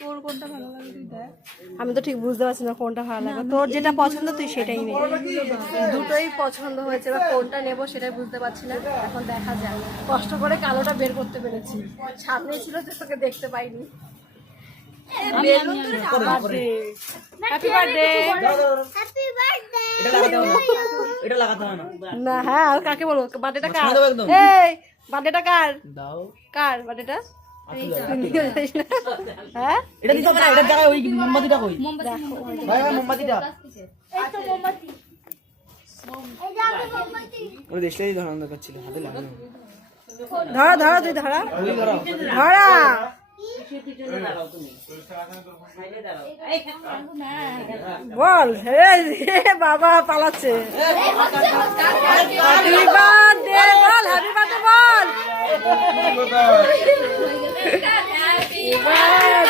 তোর কোনটা ভালো লাগে তুই দেখ। আমি তো ঠিক বুঝতে পারছি না কোনটা ভালো লাগে। তোর যেটা পছন্দ তুই সেটাই নে। দুটোই পছন্দ হয়েছে, এবার কোনটা নেব সেটাই বুঝতে পারছি না। এখন দেখা যাক। কষ্ট করে কালোটা বের করতে পেরেছি, সামনে ছিল তো তোকে দেখতে পাইনি। Happy birthday. Happy birthday. এটা লাগাতে হবে না। না হ্যাঁ, আর কাকে বলবো? বার্থডেটা কার? এই বার্থডেটা কার? দাও। কার বার্থডেটা? হ্যাঁ এটা দিতে হবে না, এটার জায়গায় ওই মোমবাতিটা কই? ভাই ভাই মোমবাতিটা। এই তো মোমবাতি। এই যে আমি মোমবাতি। ওই দেশটাই ধরানো দরকার ছিল, হাতে লাগানো। ধরা ধরা, তুই ধরা ওই ধরো। ধরা। বল হে বাবা পালাচ্ছে। হ্যাপি বার্থডে বল, হ্যাপি বার্থডে বল। Happy birthday